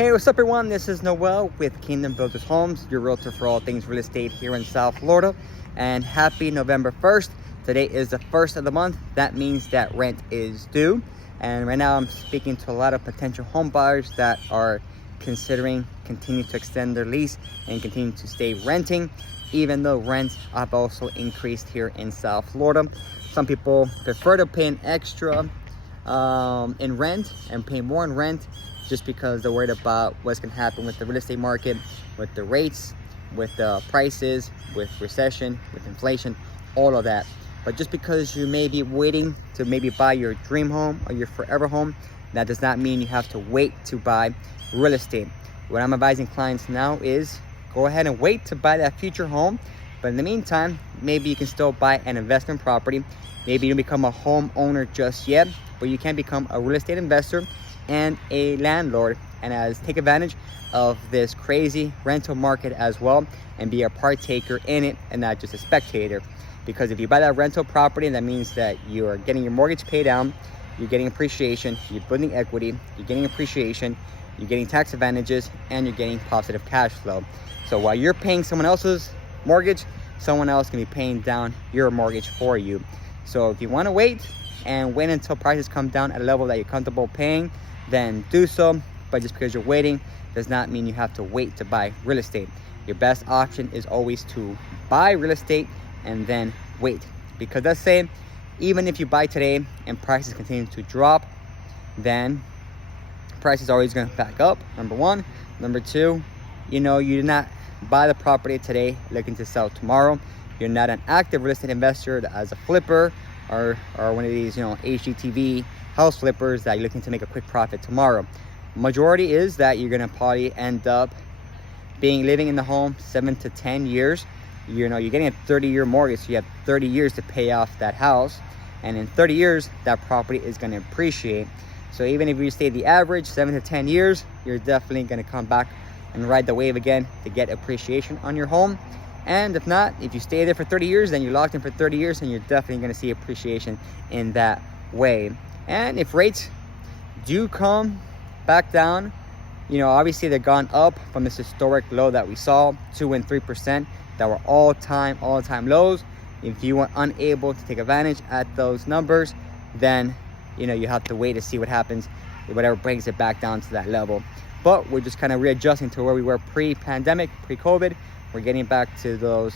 Hey, what's up everyone? This is Noel with Kingdom Builders Homes, your realtor for all things real estate here in South Florida. And happy November 1st. Today is the first of the month. That means that rent is due. And right now I'm speaking to a lot of potential home buyers that are considering continue to extend their lease and continue to stay renting, even though rents have also increased here in South Florida. Some people prefer to pay an extra in rent and pay more in rent just because they're worried about what's going to happen with the real estate market, with the rates, with the prices, with recession, with inflation, all of that. But just because you may be waiting to maybe buy your dream home or your forever home, that does not mean you have to wait to buy real estate. What I'm advising clients now is go ahead and wait to buy that future home. But in the meantime, maybe you can still buy an investment property. Maybe you don't become a homeowner just yet, but you can become a real estate investor and a landlord, and take advantage of this crazy rental market as well and be a partaker in it and not just a spectator. Because if you buy that rental property, that means that you are getting your mortgage paid down, you're getting appreciation, you're building equity, you're getting appreciation, you're getting tax advantages, and you're getting positive cash flow. So while you're paying someone else's mortgage, someone else can be paying down your mortgage for you. So if you want to wait until prices come down at a level that you're comfortable paying, then do so. But just because you're waiting does not mean you have to wait to buy real estate. Your best option is always to buy real estate and then wait. Because let's say even if you buy today and prices continue to drop, then price is always going to back up, number one. Number two, you did not buy the property today looking to sell tomorrow. You're not an active real estate investor as a flipper or one of these HGTV house flippers that you're looking to make a quick profit tomorrow. Majority is that you're going to probably end up living in the home 7 to 10 years. You're getting a 30-year mortgage, so you have 30 years to pay off that house, and in 30 years that property is going to appreciate. So even if you stay the average 7 to 10 years, you're definitely going to come back and ride the wave again to get appreciation on your home. And if not, if you stay there for 30 years, then you're locked in for 30 years and you're definitely going to see appreciation in that way. And if rates do come back down, obviously they've gone up from this historic low that we saw, 2 and 3% that were all-time lows. If you were unable to take advantage at those numbers, then you have to wait to see what happens, whatever brings it back down to that level. But we're just kind of readjusting to where we were pre-pandemic, pre-COVID. We're getting back to those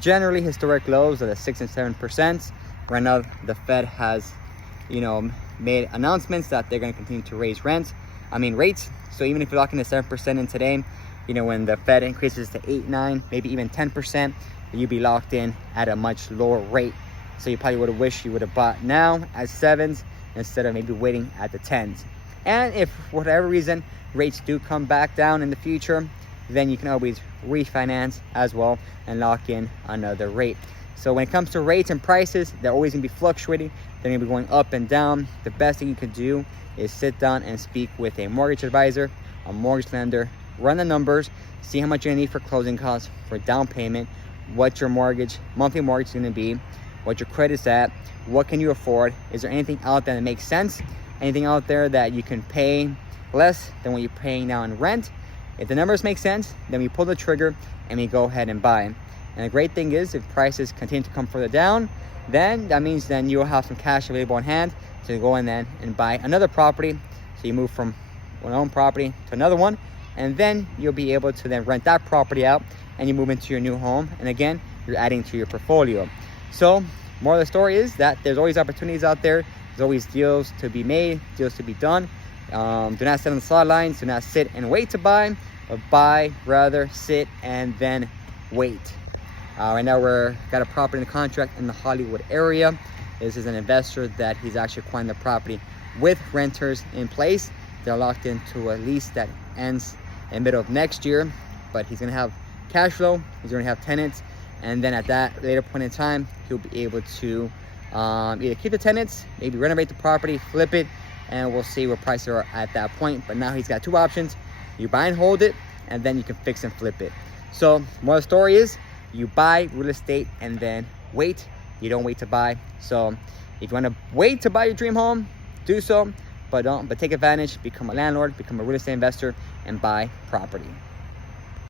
generally historic lows of the 6 and 7%. Right now, the Fed has, made announcements that they're going to continue to raise rates. So even if you're locking the 7% in today, when the Fed increases to 8, 9, maybe even 10%, you'd be locked in at a much lower rate. So you probably would have wished you would have bought now at 7s instead of maybe waiting at the 10s. And if for whatever reason rates do come back down in the future, then you can always refinance as well and lock in another rate. So when it comes to rates and prices, they're always going to be fluctuating. They're going to be going up and down. The best thing you can do is sit down and speak with a mortgage advisor, a mortgage lender, run the numbers, see how much you're going to need for closing costs, for down payment, what your monthly mortgage is going to be, what your credit's at, what can you afford, is there anything out there that makes sense, anything out there that you can pay less than what you're paying now in rent. If the numbers make sense, then we pull the trigger and we go ahead and buy. And the great thing is, if prices continue to come further down, then that means then you'll have some cash available on hand to go in then and buy another property. So you move from one property to another one, and then you'll be able to then rent that property out and you move into your new home. And again, you're adding to your portfolio. So more of the story is that there's always opportunities out there. There's always deals to be made, deals to be done. Do not sit on the sidelines. Do not sit and wait to buy, but buy, rather sit and then wait. Right now we're got a property in the contract in the Hollywood area. This is an investor that he's actually acquiring the property with renters in place. They're locked into a lease that ends in the middle of next year, but he's going to have cash flow. He's going to have tenants, and then at that later point in time, he'll be able to either keep the tenants, maybe renovate the property, flip it, and we'll see what prices are at that point. But now he's got two options: you buy and hold it, and then you can fix and flip it. So more of the story is, you buy real estate and then wait. You don't wait to buy. So if you want to wait to buy your dream home, do so. but take advantage, become a landlord, become a real estate investor, and buy property.